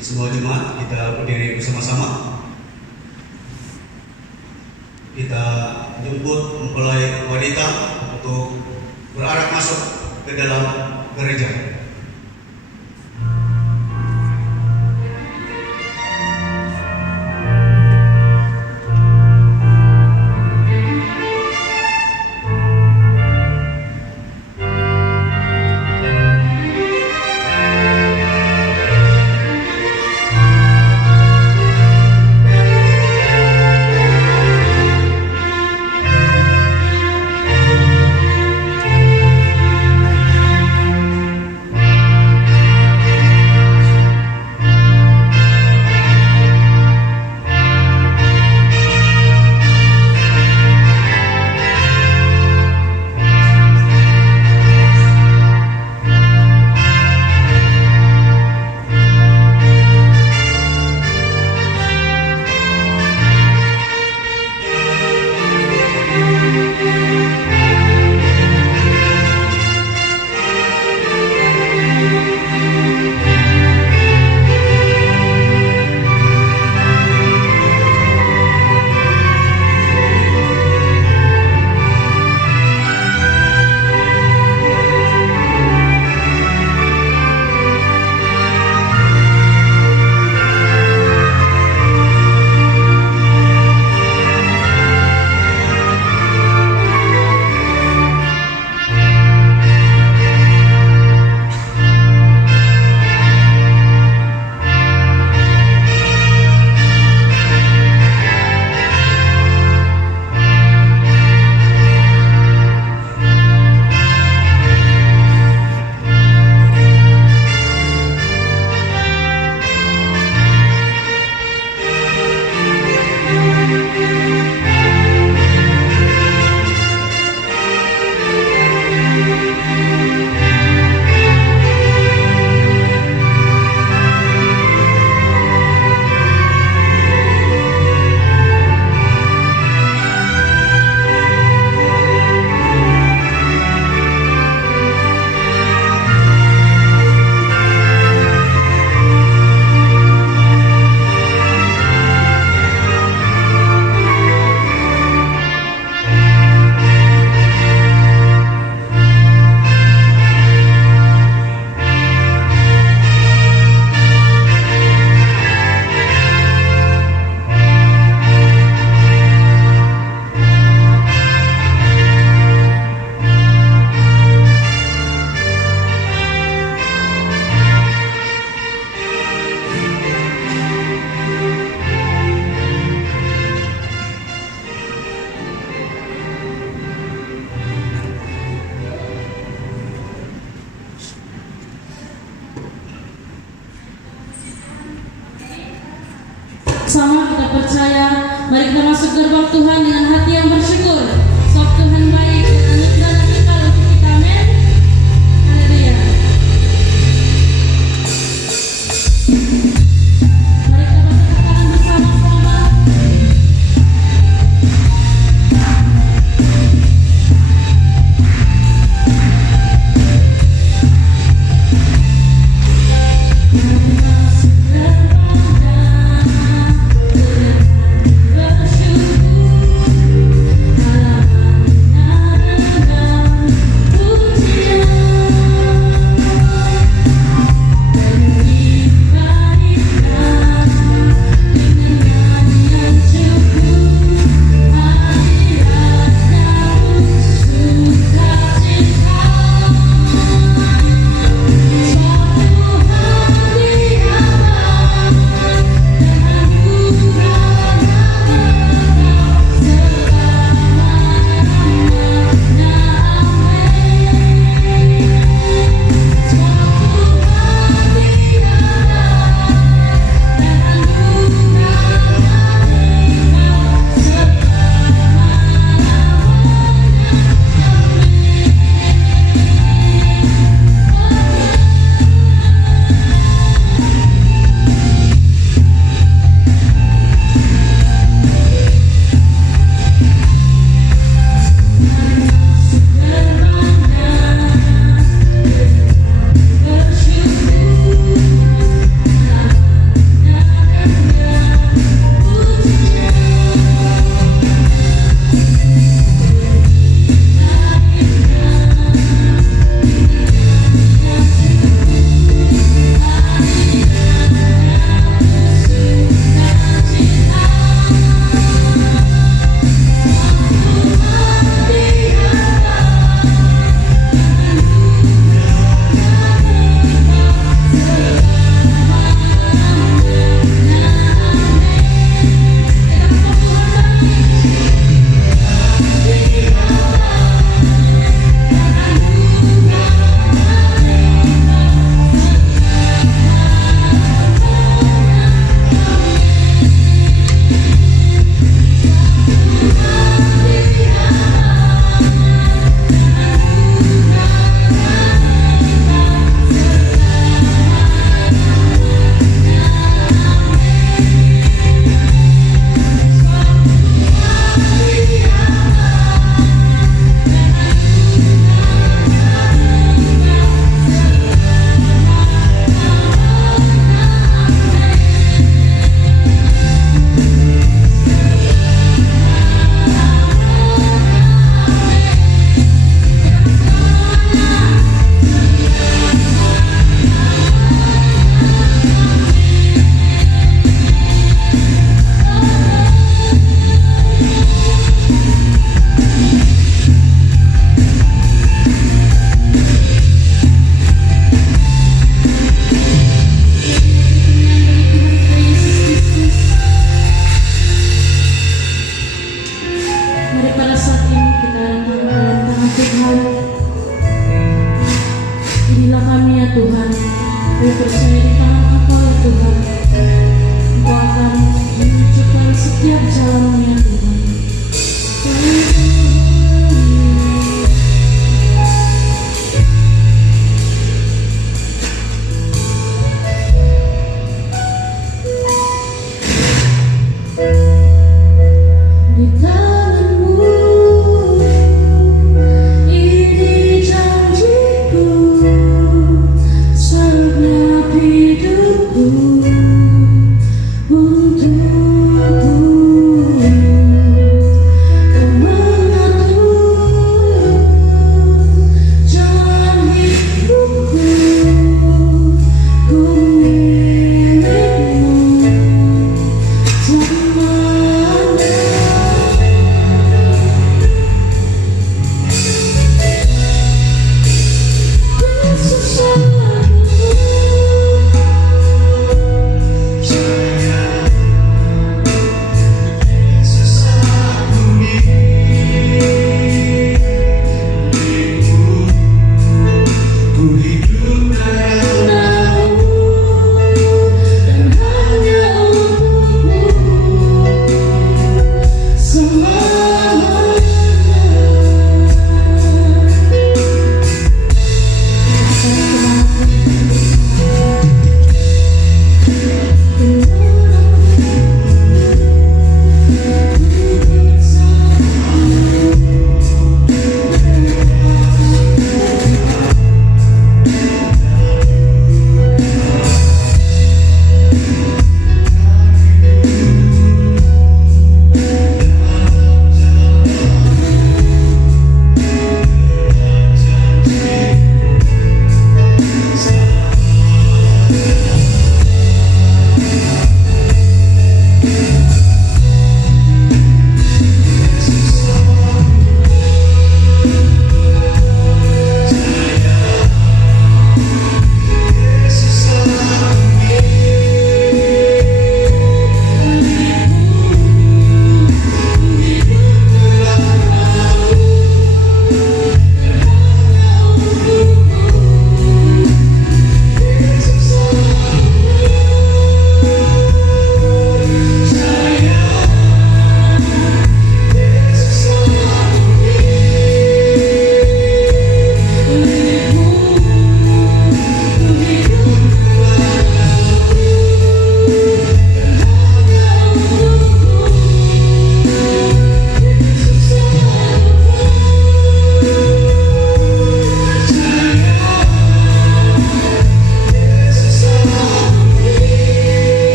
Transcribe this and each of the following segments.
semua jemaat kita berdiri bersama-sama. Kita jemput mempelai wanita untuk berarak masuk ke dalam gereja. Sama kita percaya, mari kita masuk gerbang Tuhan dengan hati yang bersyukur. Sebab Tuhan baik dan anugerah kita untuk kita, amin. Haleluya. Mari kita berkatakan bersama-sama. Bersyukur halaman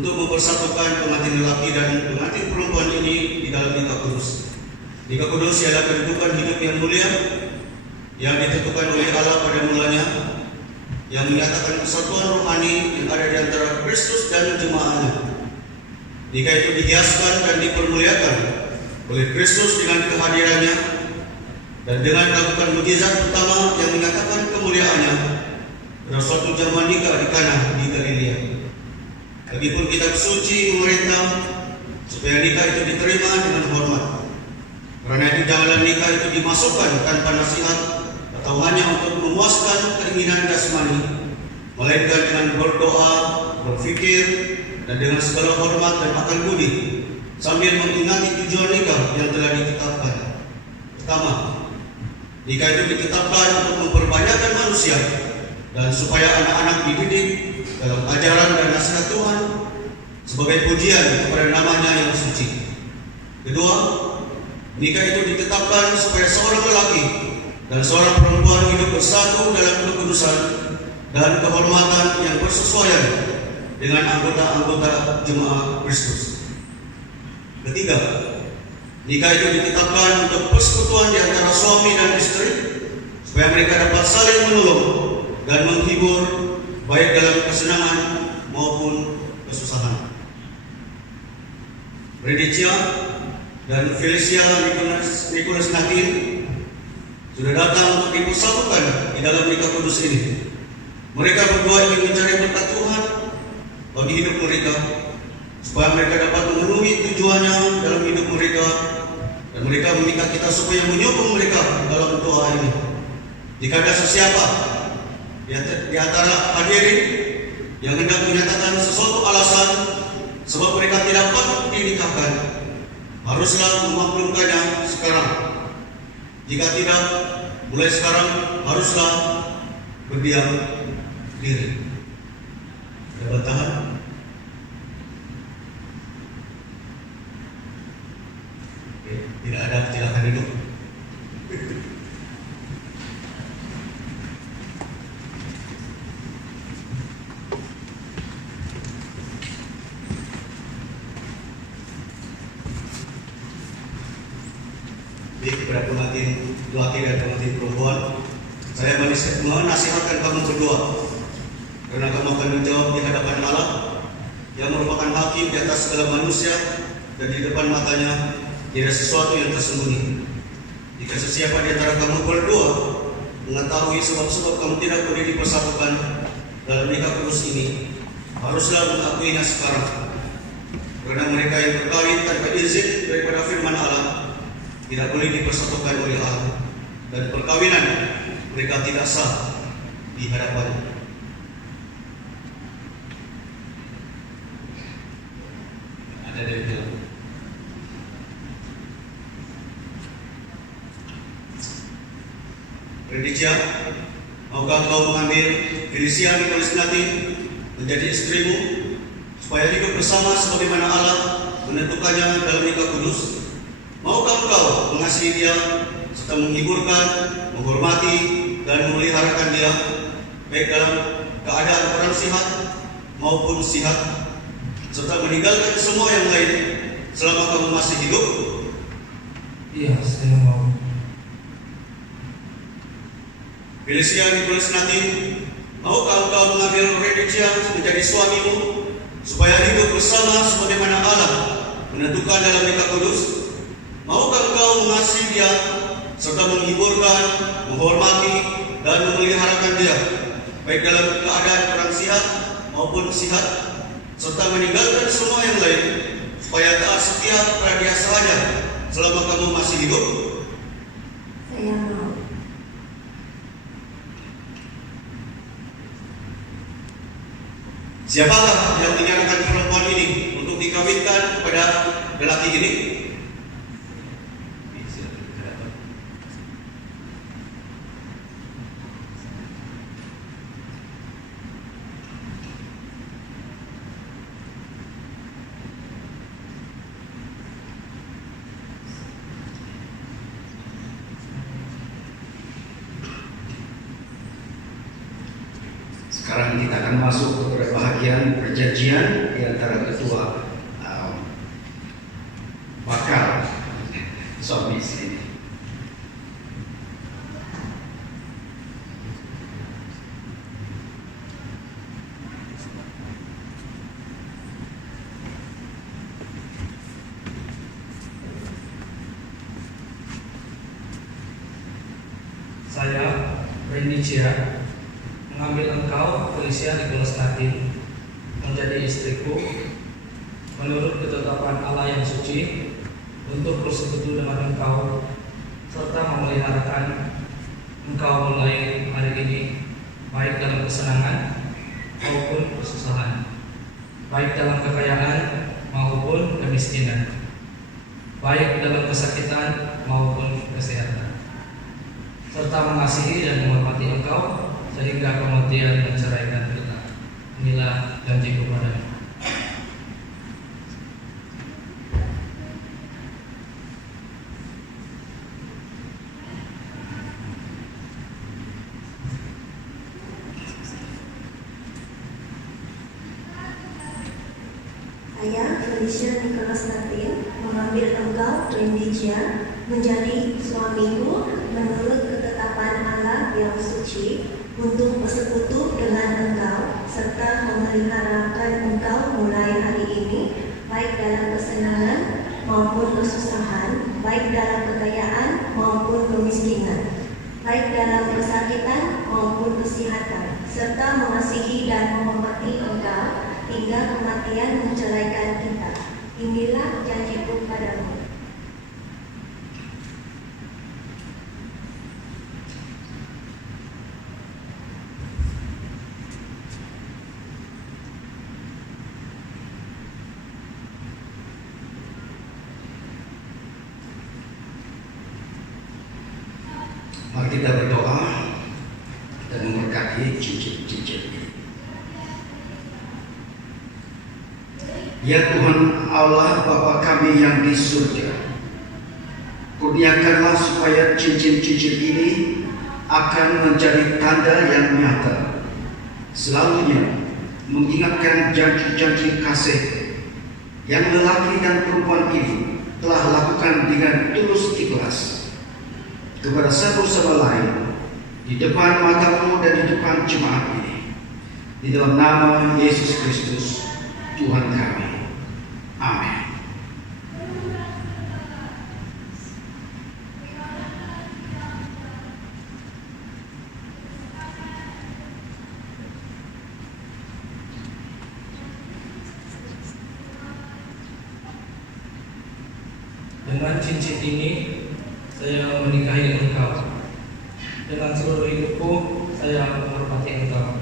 untuk mempersatukan pengantin lelaki dan pengantin perempuan ini di dalam nikah kudus. Nikah kudus ialah kedudukan hidup yang mulia yang ditentukan oleh Allah pada mulanya, yang menyatakan kesatuan rohani yang ada di antara Kristus dan jemaatnya. Nikah itu dihiaskan dan dipermuliakan oleh Kristus dengan kehadirannya dan dengan melakukan mukjizat pertama yang menyatakan kemuliaannya pada suatu zaman nikah di Kana di Galilea. Lagipun kitab suci memerintah supaya nikah itu diterima dengan hormat. Karena itu janganlah nikah itu dimasukkan tanpa nasihat atau hanya untuk memuaskan keinginan jasmani, melainkan dengan berdoa, berfikir, dan dengan segala hormat dan akal budi, sambil mengingati tujuan nikah yang telah ditetapkan. Pertama, nikah itu ditetapkan untuk memperbanyakkan manusia dan supaya anak-anak dididik dalam ajaran dan nasihat Tuhan sebagai pujian kepada namanya yang suci. Kedua, nikah itu ditetapkan supaya seorang lelaki dan seorang perempuan hidup bersatu dalam kekudusan dan kehormatan yang bersesuaian dengan anggota-anggota jemaat Kristus. Ketiga, nikah itu ditetapkan untuk persekutuan di antara suami dan istri supaya mereka dapat saling menolong dan menghibur baik dalam kesenangan maupun kesusahan. Redicia dan Felicia Nicholas Natin sudah datang untuk dipersatukan di dalam nikah kudus ini. Mereka berdua ingin mencari berkat Tuhan bagi hidup mereka, supaya mereka dapat memenuhi tujuannya dalam hidup mereka, dan mereka meminta kita supaya menyokong mereka dalam doa ini. Jika ada sesiapa di antara hadirin yang hendak menyatakan sesuatu alasan sebab mereka tidak patut dinikahkan, haruslah memaklumkannya sekarang. Jika tidak, mulai sekarang haruslah berdiam diri. Dapat tahan? Oke, tidak ada, silakan duduk. Kepada pengantin laki dan pengantin perempuan, saya menasihatkan kamu berdua, karena kamu akan menjawab di hadapan Allah yang merupakan hakim di atas segala manusia, dan di depan matanya tidak sesuatu yang tersembunyi. Jika sesiapa di antara kamu berdua mengetahui sebab-sebab kamu tidak boleh dipersatukan dalam nikah kudus ini, haruslah mengakuinya sekarang. Karena mereka yang berkawin tanpa izin daripada firman Allah tidak boleh dipersatukan oleh Allah, dan perkawinan mereka tidak sah di hadapannya. Ada dari dalam. Redicia, maukah kau mengambil Felicia Nicholas Natin menjadi istrimu, supaya hidup bersama sebagaimana Allah menentukannya dalam nikah kudus? Maukah engkau mengasihi dia serta menghiburkan, menghormati, dan memeliharakan dia baik dalam keadaan orang sehat maupun sihat, serta meninggalkan semua yang lain selama kamu masih hidup? Iya, saya mau. Felicia Nicholas Natin, maukah engkau mengambil Redicia menjadi suamimu supaya hidup bersama sebagaimana Allah menentukan dalam nikah kudus? Maukah engkau mengasihi dia serta menghiburkan, menghormati, dan memeliharakan dia baik dalam keadaan kurang sihat maupun sihat, serta meninggalkan semua yang lain supaya taat setia pada dia sahaja selama kamu masih hidup? Saya mau. Siapakah yang menyerahkan perempuan ini untuk dikawinkan kepada lelaki ini? Sekarang kita akan masuk kepada bahagian perjanjian di antara ketua bakal suami istri. Saya, Randy Chia, mengambil engkau, Felicia Nicholas Nadine, menjadi istriku, menurut ketetapan Allah yang suci, untuk bersekutu dengan engkau, serta memeliharakan engkau mulai hari ini, baik dalam kesenangan maupun kesusahan, baik dalam kekayaan maupun kemiskinan, baik dalam kesakitan maupun kesehatan, serta mengasihi dan menghormati engkau sehingga kematian menceraikan kita. Inilah janjiku padamu. Saya, Felicia Nicholas Nadine, mengambil engkau, Randy Chia, menjadi suamiku menurut ketetapan Allah yang suci, untuk bersekutu dengan engkau, serta memeliharakan engkau mulai hari ini, baik dalam kesenangan maupun kesusahan, baik dalam kekayaan maupun kemiskinan, baik dalam kesakitan maupun kesehatan, serta mengasihi dan menghormati engkau hingga kematian menceraikan kita. Inilah janjiku padamu. Mari kita berdoa dan memberkati cincin-cincin ini. Ya Tuhan Allah Bapa kami yang di surga, kurniakanlah supaya cincin-cincin ini akan menjadi tanda yang nyata, selalunya mengingatkan janji-janji kasih yang lelaki dan perempuan ini telah lakukan dengan tulus ikhlas kepada satu sama lain di depan matamu dan di depan jemaat ini. Di dalam nama Yesus Kristus Tuhan kami. Amin. Dengan cincin ini saya menikahi engkau. Dengan seluruh hidupku saya menghormati engkau.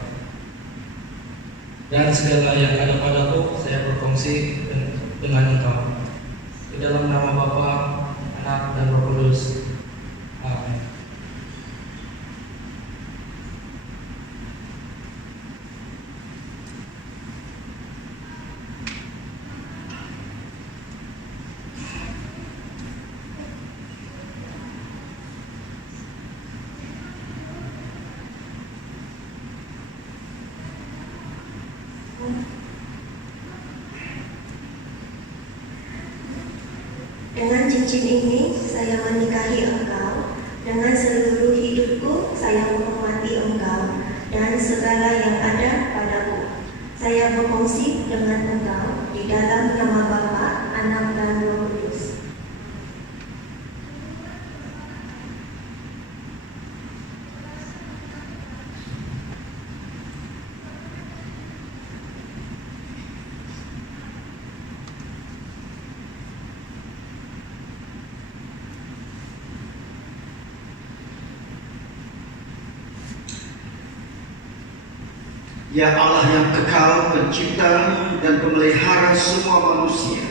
Dan segala yang ada padaku saya berkongsi dengan engkau. Di dalam nama Bapa, Anak, dan Roh Kudus. Amin. Dengan cincin ini saya menikahi engkau. Dengan seluruh hidupku saya menghormati engkau dan segala yang ada padaku. Saya berkongsi dengan engkau di dalam nama Bapa, Anak, dan Roh Kudus. Ya Allah yang kekal, pencipta dan pemelihara semua manusia,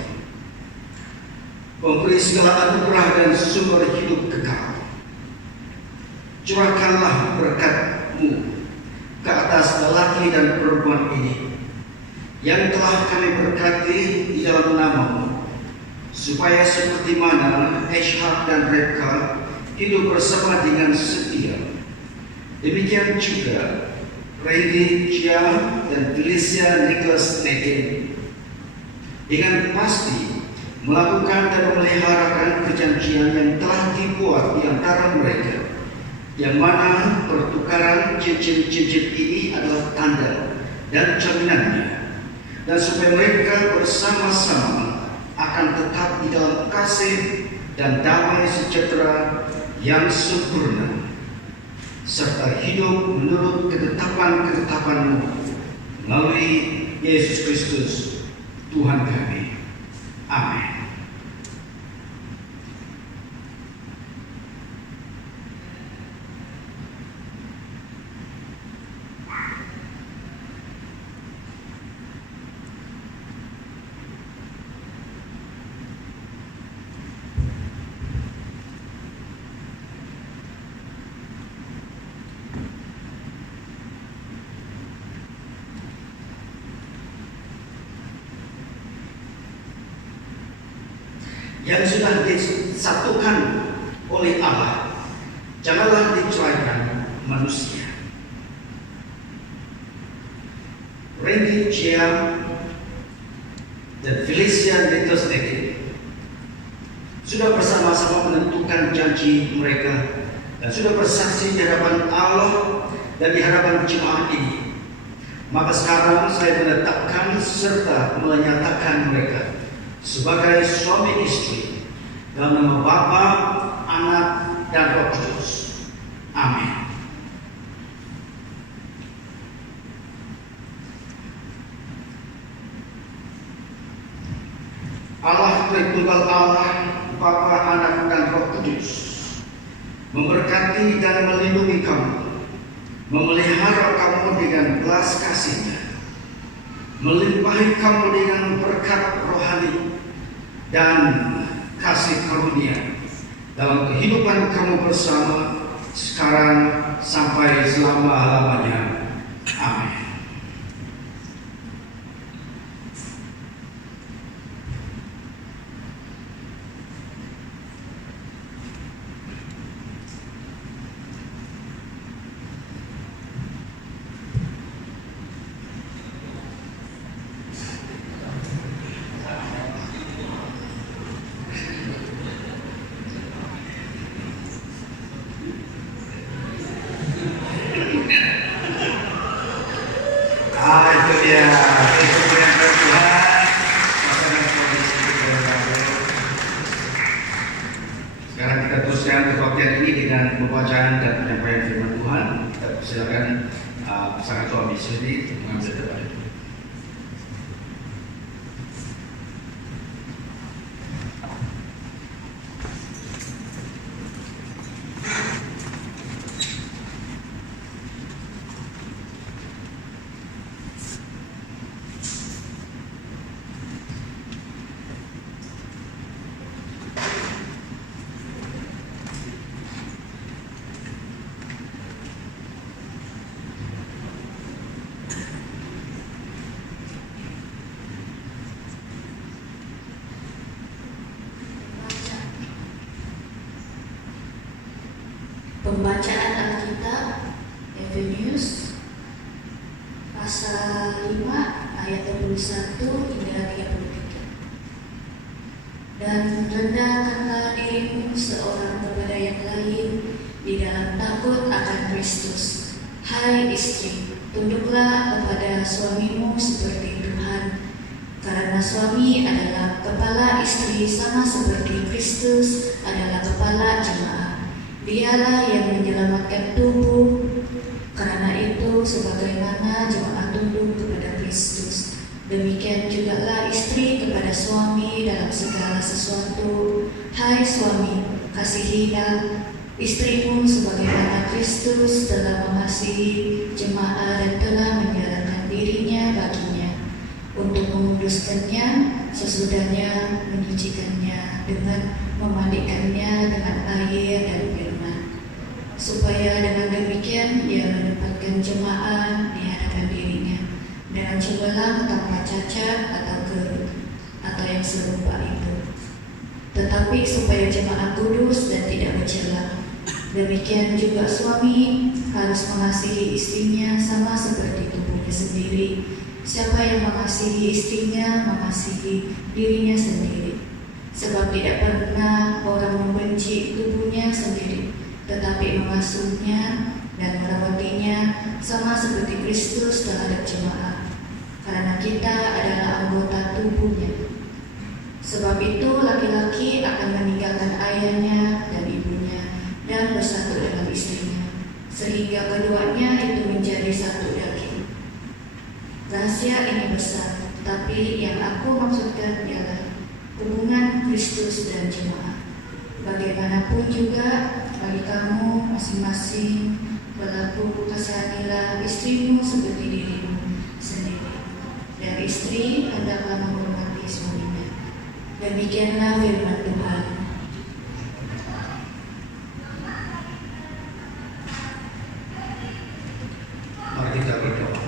pemberi segala anugerah dan sumber hidup kekal, curahkanlah berkat-Mu ke atas lelaki dan perempuan ini yang telah kami berkati di dalam nama-Mu, supaya seperti mana Ishak dan Rebekah hidup bersama dengan setia, demikian juga Randy Chia, dan Felicia Nicholas Nekin dengan pasti melakukan dan memeliharakan perjanjian yang telah dibuat di antara mereka, yang mana pertukaran cincin-cincin ini adalah tanda dan jaminannya, dan supaya mereka bersama-sama akan tetap di dalam kasih dan damai sejahtera yang sempurna, serta hidup menurut ketetapan-ketetapan-Mu melalui Yesus Kristus Tuhan kami. Amin. Yang sudah disatukan oleh Allah, janganlah diceraikan manusia. Randy Chia dan Felicia Nicholas Nekin sudah bersama-sama menentukan janji mereka dan sudah bersaksi di hadapan Allah dan di hadapan jemaat ini. Maka sekarang saya menetapkan serta menyatakan mereka sebagai suami istri dalam nama Bapa, Anak, dan Roh Kudus. Amin. Allah Tritunggal Allah, Bapa, Anak, dan Roh Kudus memberkati dan melindungi kamu, memelihara kamu dengan belas kasih-Nya, melimpahi kamu dengan berkat rohani dan kasih karunia dalam kehidupan kamu bersama sekarang sampai selama-lamanya. Amin. Itu dia Tuhan. Sekarang kita teruskan kebaktian ini dengan pembacaan dan penyampaian firman Tuhan. Kita persilakan pasangan suami istri mengambil tempat itu. Pembacaan Alkitab Efesus pasal 5 ayat 21 hingga 33. Dan rendahkanlah dirimu seorang kepada yang lain di dalam takut akan Kristus. Hai istri, tunduklah kepada suamimu seperti Tuhan, karena suami adalah kepala istri sama seperti Kristus adalah kepala jemaat. Dialah yang menyelamatkan tubuh. Karena itu, sebagaimana jemaat tunduk kepada Kristus, demikian jugalah istri kepada suami dalam segala sesuatu. Hai suami, kasihilah istrimu sebagaimana Kristus telah mengasihi jemaat dan telah menyerahkan dirinya baginya untuk menguduskannya, sesudahnya menyucikannya dengan memandikannya dengan air dan firman, supaya dengan demikian ia menempatkan jemaat di hadapan dirinya dengan cemerlang tanpa cacat atau yang serupa itu, tetapi supaya jemaat kudus dan tidak bercela. Demikian juga suami harus mengasihi istrinya sama seperti tubuhnya sendiri. Siapa yang mengasihi istrinya, mengasihi dirinya sendiri. Sebab tidak pernah orang membenci tubuhnya sendiri, tetapi mengasuhnya dan merawatinya sama seperti Kristus terhadap jemaat, karena kita adalah anggota tubuhnya. Sebab itu laki-laki akan meninggalkan ayahnya dan ibunya dan bersatu dengan istrinya, sehingga keduanya itu menjadi satu daging. Rahasia ini besar, tapi yang aku maksudkan ialah hubungan Kristus dan jemaat. Bagaimanapun juga bagi kamu masing-masing berlaku, kasihanilah istrimu seperti dirimu sendiri, dan istri hendaklah menghormati suaminya. Demikianlah firman Tuhan. Mari kita berdoa.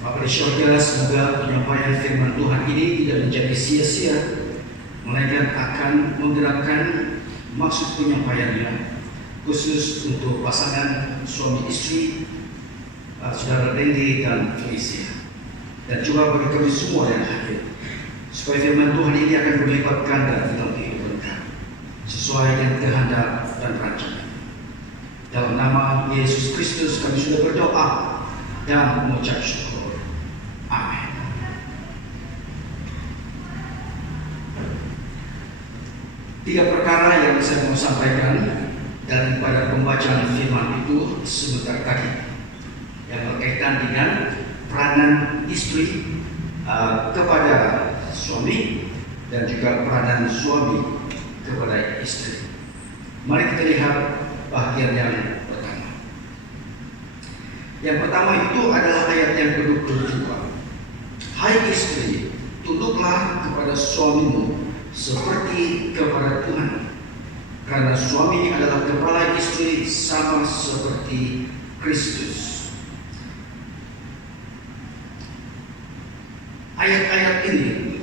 Bapa di surga, semoga penyampaian firman Tuhan ini tidak menjadi sia-sia, melainkan akan menggerakkan maksud penyampaiannya, khusus untuk pasangan suami istri, saudara Randy dan Felicia, dan juga bagi kami semua yang hadir, supaya firman Tuhan ini akan berlipat ganda dalam kehidupan kami, sesuai dengan kehendak dan rancangan. Dalam nama Yesus Kristus kami sudah berdoa dan mengucap syukur. Amin. Tiga perkara yang saya mau sampaikan daripada pembacaan firman itu sebentar tadi, yang berkaitan dengan peranan istri kepada suami dan juga peranan suami kepada istri. Mari kita lihat bagian yang pertama. Yang pertama itu adalah ayat yang ke-22. Hai istri, tunduklah kepada suamimu seperti kepada Tuhan, karena suami adalah kepala istri sama seperti Kristus. Ayat-ayat ini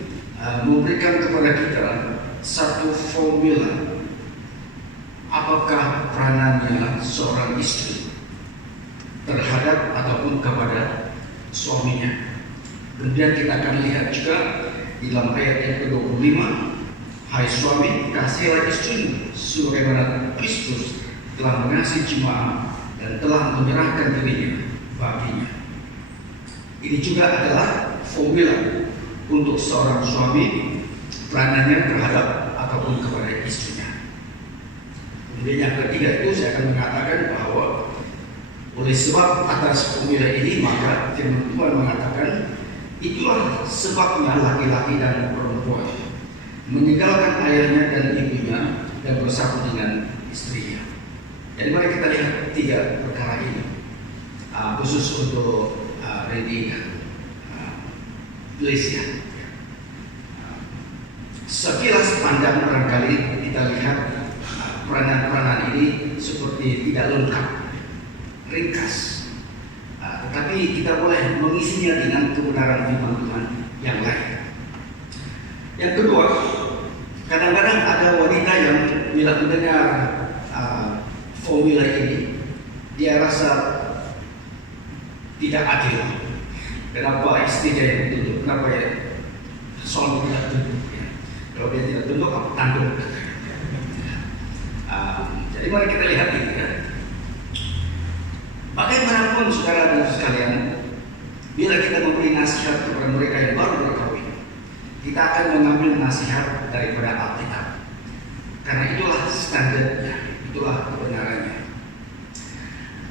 memberikan kepada kita satu formula apakah peranannya seorang istri terhadap ataupun kepada suaminya. Kemudian kita akan lihat juga di dalam ayat yang ke-25, hai suami, kasihilah istrimu sebagaimana Kristus telah mengasihi jemaat dan telah menyerahkan dirinya baginya. Ini juga adalah formula untuk seorang suami peranannya terhadap ataupun kepada istrinya. Kemudian yang ketiga itu saya akan mengatakan bahwa oleh sebab atas formula ini maka firman Tuhan mengatakan itulah sebabnya laki-laki dan perempuan meninggalkan ayahnya dan ibunya dan bersatu dengan istrinya. Jadi mari kita lihat tiga perkara ini, khusus untuk Randy dan Felicia. Sekilas pandang barangkali kita lihat peranan-peranan ini seperti tidak lengkap, ringkas. Tetapi kita boleh mengisinya dengan kebenaran firman Tuhan yang lain. Yang kedua, kadang-kadang ada wanita yang bila mendengar formula ini, dia rasa tidak adil. Kenapa istri dia yang tunduk? Kenapa ya suami tidak tunduk? Ya. Kalau dia tidak tunduk, apa tanduk? Jadi mari kita lihat ini ya. Bagaimanapun saudara dan sekalian, bila kita memberi nasihat kepada mereka yang baru berkahwin, kita akan mengambil nasihat daripada Alkitab, karena itulah standarnya, itulah kebenarannya.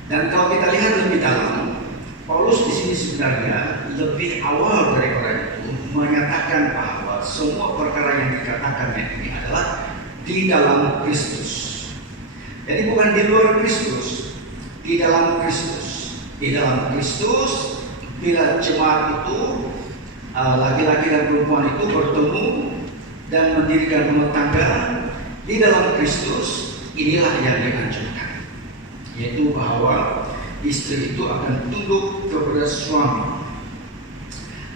Dan kalau kita lihat lebih dalam, Paulus di sini sebenarnya lebih awal daripada itu menyatakan bahwa semua perkara yang dikatakan ini adalah di dalam Kristus. Jadi bukan di luar Kristus, di dalam Kristus. Di dalam Kristus, bila jemaat itu laki-laki dan perempuan itu bertemu dan mendirikan rumah tangga di dalam Kristus, inilah yang dianjurkan, yaitu bahwa istri itu akan tunduk kepada suami.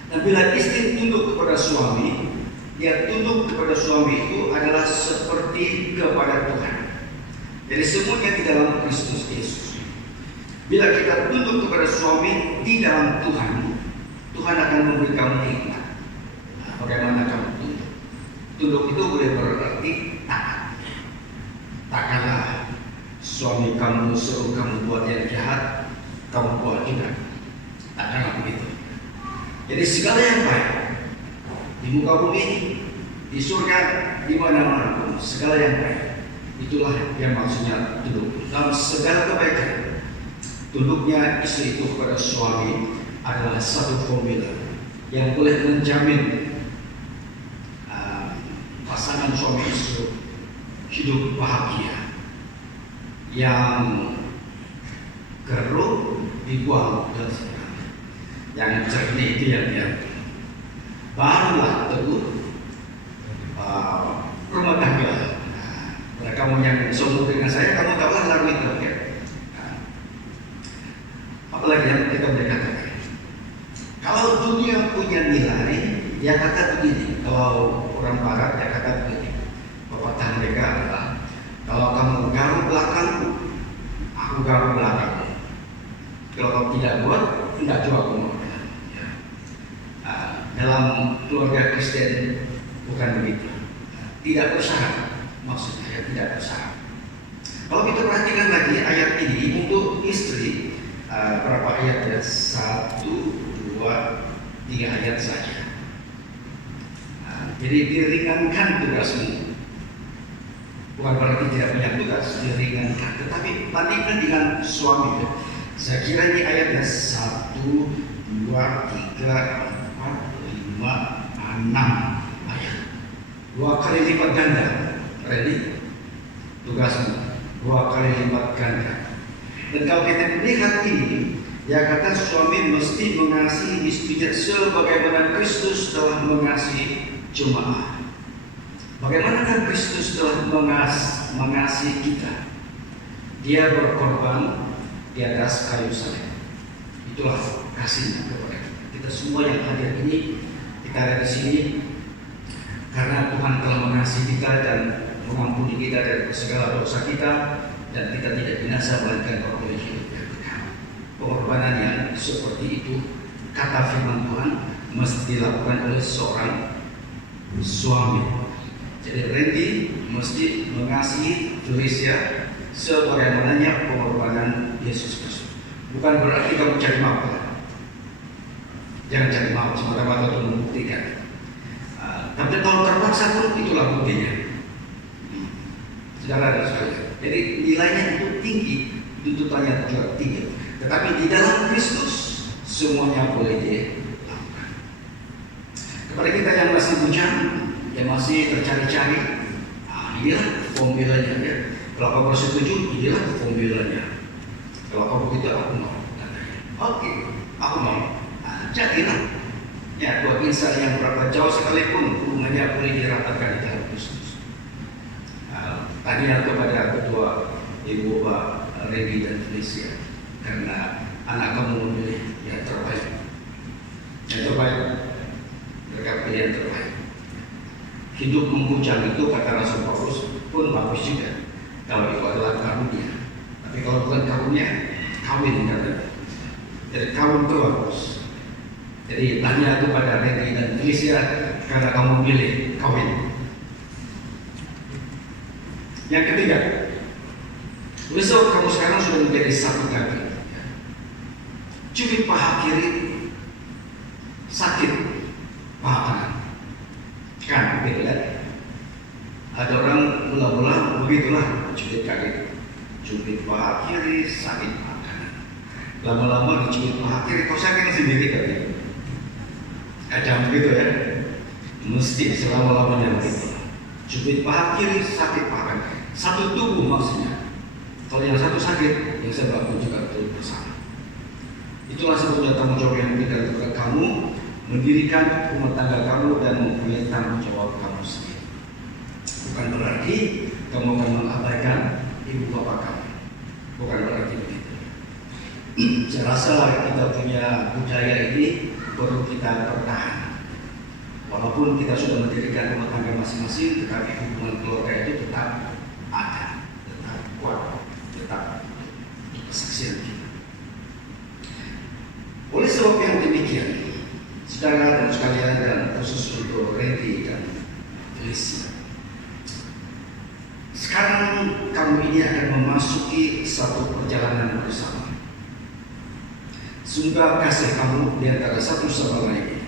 Dan bila istri tunduk kepada suami, dia tunduk kepada suami itu adalah seperti kepada Tuhan. Jadi semuanya di dalam Kristus Yesus. Bila kita tunduk kepada suami di dalam Tuhan, Tuhan akan memberi kamu hikmat. Nah, bagaimana kamu tunduk? Tunduk itu boleh berarti taat. Takkanlah suami kamu suruh kamu buat yang jahat, kamu buat juga. Takkanlah begitu. Jadi segala yang baik di muka bumi, di surga, di mana-mana pun, segala yang baik, itulah yang maksudnya tunduk. Dalam segala kebaikan, tunduknya istri itu kepada suami adalah satu formula yang boleh menjamin pasangan suami istri hidup bahagia. Yang keruh dibuang dan sebagainya. Yang jernih itu yang dia barulah teguh rumah tangga. Nah, kamu yang sungguh dengan saya, kamu tahulah lagu itu ya. Apalagi yang kita boleh katakan, kalau dunia punya nilai, dia kata begini. Kalau orang Barat dia kata begini, pepatah mereka adalah, kalau kamu garuk belakangku, aku garuk belakangmu. Kalau kamu tidak buat, tidak juga aku mau. Ya. Dalam keluarga Kristen bukan begitu. Tidak bersyarat, maksudnya ya, tidak bersyarat. Kalau kita perhatikan lagi ayat ini untuk istri, berapa ayat ya? 1, 2, 3 ayat saja. Jadi diringankan tugasmu. Bukan berarti tidak punya tugas, diringankan. Tetapi bandingkan dengan suami. Saya kira ini ayatnya 1, 2, 3, 4, 5, 6 ayat. 2 kali lipat ganda. Ready? Tugasmu 2 kali lipat ganda. Dan kalau kita melihat ini, dia kata suami mesti mengasihi istrinya sebagaimana Kristus telah mengasihi jemaat. Bagaimana Kristus telah mengasihi kita? Dia berkorban di atas kayu salib. Itulah kasihnya kepada kita. Kita semua yang hadir ini, kita ada di sini karena Tuhan telah mengasihi kita dan mengampuni kita dari segala dosa kita, dan kita tidak binasa melainkan beroleh hidup yang kekal. Pengorbanan yang seperti itu, kata firman Tuhan, mesti dilakukan oleh seorang suami. Jadi Randy mesti mengasihi Felicia sebagaimananya pengorbanan Yesus Kristus. Bukan berarti kamu cari maaf. Jangan cari maaf semata-mata untuk membuktikan. Tapi kalau terpaksa pun itulah buktinya. Saudara dan saudara. Jadi nilainya itu tinggi, tuntutannya juga tinggi. Tetapi di dalam Kristus semuanya boleh dilakukan. Kepada kita yang masih bujang, yang masih tercari-cari, inilah formulanya ya. Kalau kamu setuju, inilah formulanya. Kalau kamu begitu, aku mau. Oke, aku mau. Jadilah. Ya, buat insan yang berapa jauh sekalipun hubungannya boleh diratakan di dalam Kristus. Tanya kepada kedua ibu Pak Regi dan Felicia, karena anak kamu memilih yang terbaik. Yang terbaik, mereka pilih yang terbaik. Hidup membujang itu kata Rasul Paulus pun bagus juga kalau itu adalah karunia. Tapi kalau bukan karunia, kawin katanya. Jadi kawin itu bagus. Jadi tanya kepada Regi dan Felicia, karena kamu pilih kawin. Yang ketiga, besok kamu sekarang sudah menjadi satu kaki. Cubit paha kiri, sakit paha kanan. Kan begitu kan? Ada orang mula-mula begitulah cubit kaki. Cubit paha kiri, sakit paha kanan. Lama-lama dicubit paha kiri, kau sakit sendiri katanya. Jangan begitu ya. Mesti selama-lamanya begitu. Cubit paha kiri, sakit paha kanan. Satu tubuh maksudnya. Kalau yang satu sakit, yang sebab pun juga turut bersama. Itulah sebetulnya tanggung jawab yang diberikan kepada kamu, mendirikan rumah tangga kamu dan mempunyai tanggung jawab kamu sendiri. Bukan berarti kamu akan mengabaikan ibu bapak kamu. Bukan berarti begitu. Saya rasa kita punya budaya ini perlu kita pertahankan. Walaupun kita sudah mendirikan rumah tangga masing-masing, tetapi hubungan keluarga itu tetap ada, tetap kuat. kesaksian kita. Oleh sebab yang demikian, saudara dan sekalian, dan khusus untuk Randy dan Felicia, sekarang kamu ini akan memasuki satu perjalanan bersama. Semoga kasih kamu di antara satu sama lain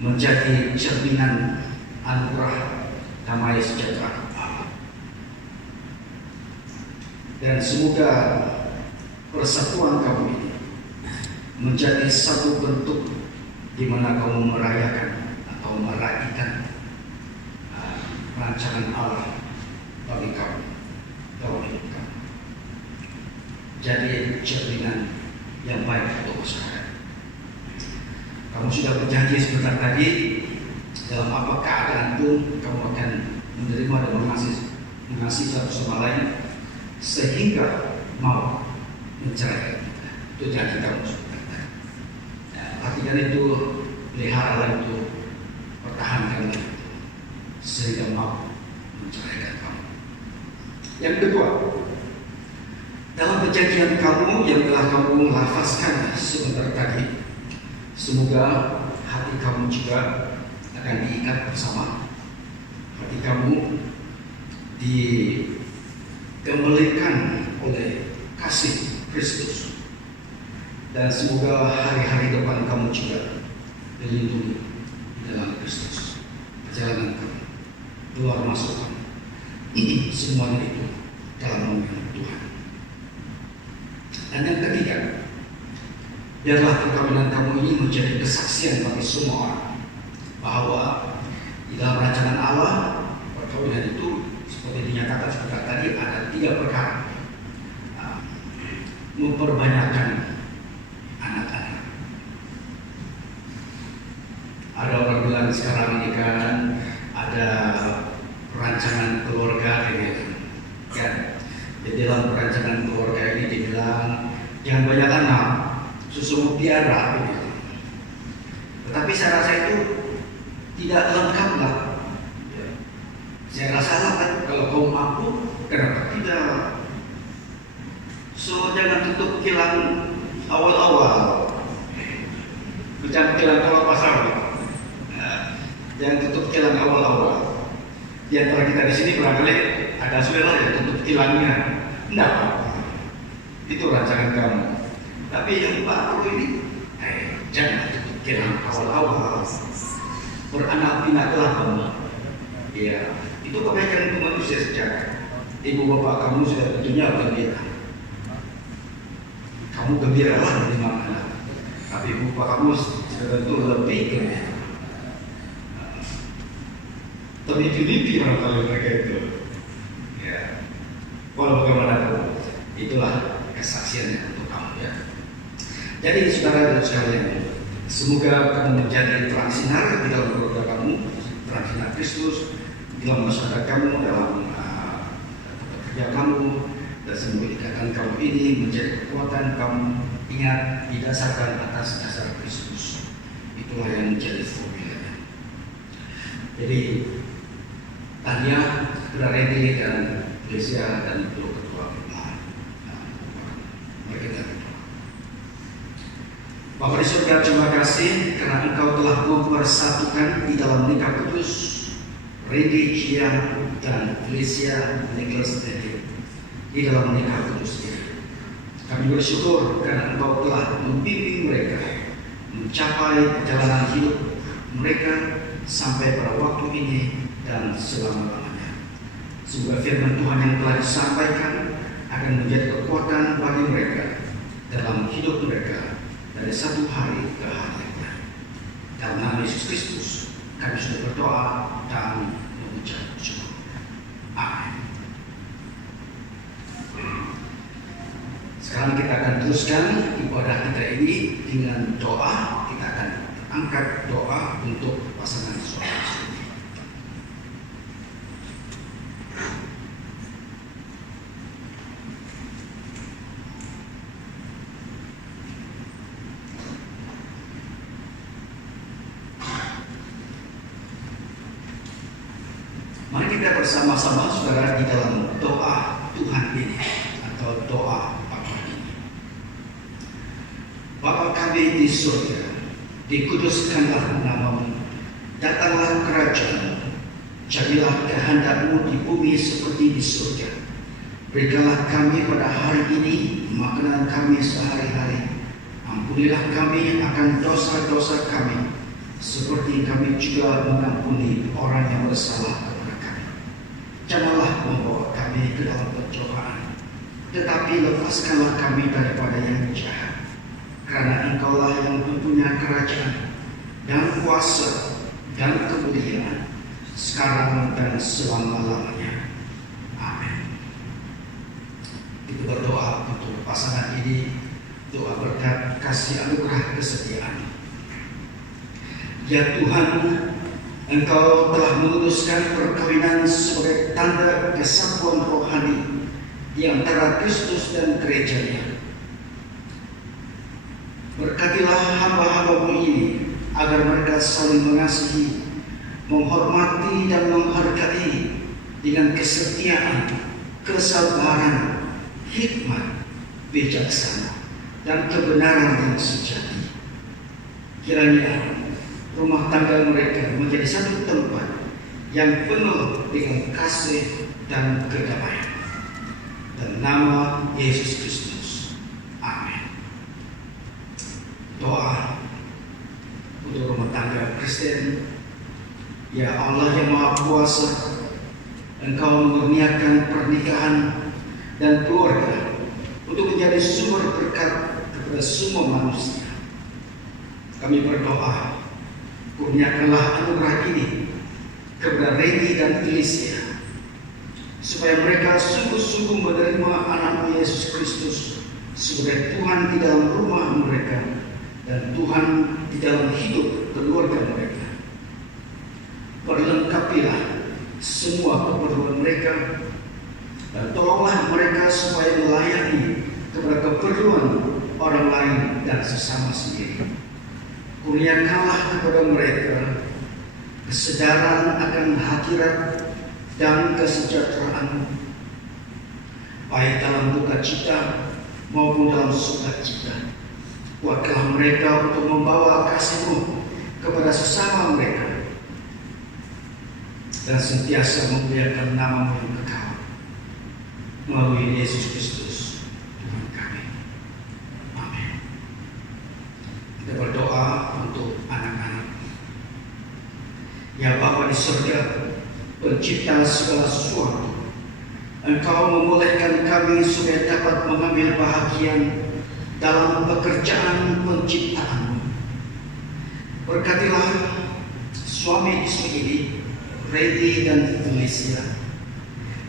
menjadi cerminan anugerah damai sejahtera Allah. Dan semoga persatuan kamu ini menjadi satu bentuk di mana kamu merayakan atau meraihkan rancangan Allah bagi kamu dalam hidup kamu. Jadi cerminan yang baik untuk masyarakat. Kamu sudah berjanji sebentar tadi, dalam apa keadaan pun kamu akan menerima dan mengasihi satu sama lain sehingga mau menceraikan kita. Itu janji kamu sebentar tadi. Artinya itu, pelihara itu, pertahankan itu sehingga mau menceraikan kamu. Yang kedua, dalam perjanjian kamu yang telah kamu lafazkan sebentar tadi, semoga hati kamu juga akan diikat bersama. Hati kamu dikembalikan oleh kasih Kristus. Dan semoga hari-hari depan kamu juga dilindungi dalam Kristus. Perjalanan kamu, keluar masuk kamu, semuanya itu dalam nama Tuhan. Dan yang ketiga, biarlah perkawinan kamu ini menjadi kesaksian bagi semua orang bahwa di dalam rancangan Allah, perkawinan itu seperti dinyatakan sebentar tadi ada 3 perkara. Memperbanyakkan anak-anak. Ada orang bilang sekarang ini kan ada rancangan keluarga gitu kan. Di dalam perancangan keluarga ini dibilang jangan banyak anak, susu mutiara begitu. Tetapi saya rasa itu tidak lengkap lah. Saya rasa kan kalau kaum aku, kenapa tidak? So jangan tutup kilang awal-awal, bukan kilang kalau pasar. Jangan tutup kilang awal-awal. Di antara kita di sini barangkali ada sudah yang tutup kilangnya. Tidak apa-apa. Itu rancangan kamu. Tapi yang baru ini, jangan tutup kilang awal-awal. Beranak pinaklah kamu. Ya, itu kebaikan untuk manusia sejak ibu bapak kamu sudah tentunya gembira. Kamu gembiralah dari mana? Tapi ibu bapak kamu sudah tentu lebih gembira. Teliti-teliti barangkali mereka itu. Ya, walau bagaimanapun, itulah kesaksiannya untuk kamu ya. Jadi saudara dan sekalian, semoga kamu menjadi terang sinar di dalam keluarga kamu, terang sinar Kristus di dalam masyarakat kamu, dalam kerja kamu, dan semoga ikatan kamu ini menjadi kekuatan kamu. Ingat, didasarkan atas dasar Kristus. Itulah yang menjadi formulanya. Jadi Tanya, Saudara Randy dan Felicia dan Ibu Ketua mereka berdoa. Bapa di surga, terima kasih karena Engkau telah mempersatukan di dalam nikah kudus Randy, Chia dan Felicia Nicholas Teddy di dalam nikah kudus ini. Kami bersyukur karena Engkau telah membimbing mereka mencapai perjalanan hidup mereka sampai pada waktu ini dan selama-lamanya. Semoga firman Tuhan yang telah disampaikan akan menjadi kekuatan bagi mereka dalam hidup mereka dari satu hari ke hari lain. Dalam nama Yesus Kristus kami sudah berdoa dan mengucap syukur. Amin. Sekarang kita akan teruskan ibadah kita ini dengan doa. Kita akan angkat doa untuk pasangan suami istri. Mari kita bersama-sama saudara di dalam doa Tuhan ini atau doa Bapa ini. kami di surga, dikuduskanlah namamu, datanglah kerajaan, jadilah kehendak-Mu di bumi seperti di surga. Berikanlah kami pada hari ini makanan kami sehari-hari. Ampunilah kami akan dosa-dosa kami, seperti kami juga mengampuni orang yang bersalah kepada kami. Janganlah membawa kami ke dalam pencobaan, tetapi lepaskanlah kami daripada yang jahat. Karena Engkaulah yang mempunyai kerajaan dan kuasa dan kemuliaan sekarang dan selama-lamanya. Amin. Kita berdoa untuk pasangan ini, doa berkat kasih anugerah kesetiaan. Ya Tuhan, Engkau telah memutuskan perkawinan sebagai tanda kesatuan rohani di antara Kristus dan gereja-Nya. Berkatilah hamba-hamba-Mu ini agar mereka saling mengasihi, menghormati dan menghargai dengan kesetiaan, kesabaran, hikmat, bijaksana, dan kebenaran yang sejati. Kiranya rumah tangga mereka menjadi satu tempat yang penuh dengan kasih dan kedamaian. Dan nama Yesus Kristus. Amin. Doa untuk rumah tangga Kristen. Ya Allah yang Maha Kuasa, Engkau mengurniakan pernikahan dan keluarga untuk menjadi sumber berkat kepada semua manusia. Kami berdoa, kurniakanlah anugerah ini kepada Reni dan Felicia, supaya mereka sungguh-sungguh menerima anak Yesus Kristus sebagai Tuhan di dalam rumah mereka dan Tuhan di dalam hidup keluarga mereka. Perlengkapilah semua keperluan mereka dan tolonglah mereka supaya melayani kepada keperluan orang lain dan sesama sendiri. Kurniakanlah kepada mereka kesadaran akan hadirat dan kesejahteraan, baik dalam duka cita maupun dalam sukacita. Kuatkanlah mereka untuk membawa kasih-Mu kepada sesama mereka dan sentiasa memuliakan nama-Mu yang kekal melalui Yesus Kristus Tuhan kami. Amin. Kita berdoa untuk anak-anak. Ya Bapa di surga, Pencipta segala sesuatu, Engkau membolehkan kami supaya dapat mengambil bahagian dalam pekerjaan penciptaan-Mu. Berkatilah suami istri ini, Redi dan Felicia,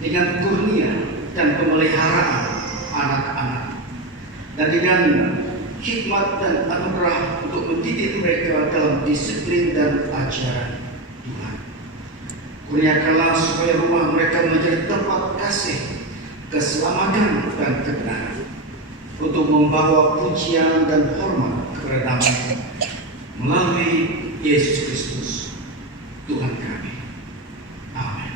dengan kurnia dan pemeliharaan anak-anak, dan dengan hikmat dan anugerah untuk mendidik mereka dalam disiplin dan ajaran Tuhan. Kurniakanlah supaya rumah mereka menjadi tempat kasih, keselamatan dan kebenaran, untuk membawa pujian dan hormat kepada nama-Mu melalui Yesus Kristus Tuhan kami. Amin.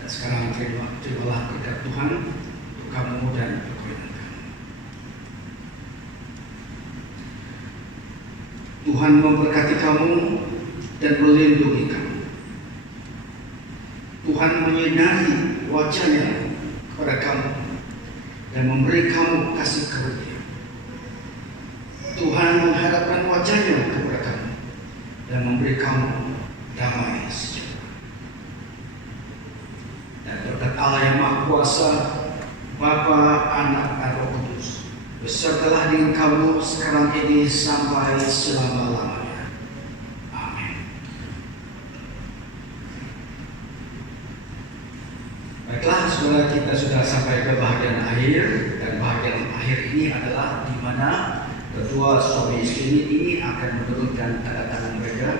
Dan sekarang terimalah berkat Tuhan untuk kamu dan perkawinan kamu. Tuhan memberkati kamu dan melindungi kamu. Tuhan menyinari wajah-Nya kepada kamu dan memberi kamu kasih karunia. Tuhan menghadapkan wajah-Nya kepada kamu dan memberi kamu damai sejahtera. Dan berkat Allah yang Maha Kuasa, Bapa, Anak, dan Roh Kudus, besertalah dengan kamu sekarang ini sampai selama-lamanya. Amin. Baiklah, saudara, kita sudah sampai ke bahagian akhir, dan bahagian akhir ini adalah di mana kedua suami istri ini akan menurunkan tanda tangan mereka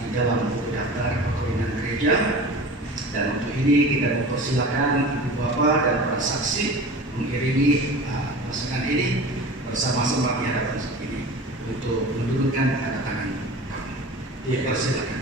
di dalam buku daftar perkawinan gereja. Dan untuk ini kita mempersilakan ibu bapak dan para saksi mengiringi pasangan ini bersama-sama di hadapan ini untuk menurunkan tanda tangan kamu. Dipersilakan.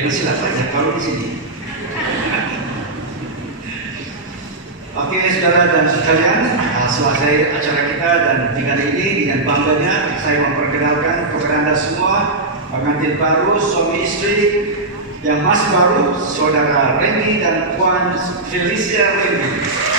Jangan silakan ya kalau di sini. Oke, saudara dan sekalian, selesai acara kita dan dengan ini dengan bangganya saya memperkenalkan kepada Anda semua pengantin baru, suami istri yang masih baru, saudara Randy dan Puan Felicia Randy.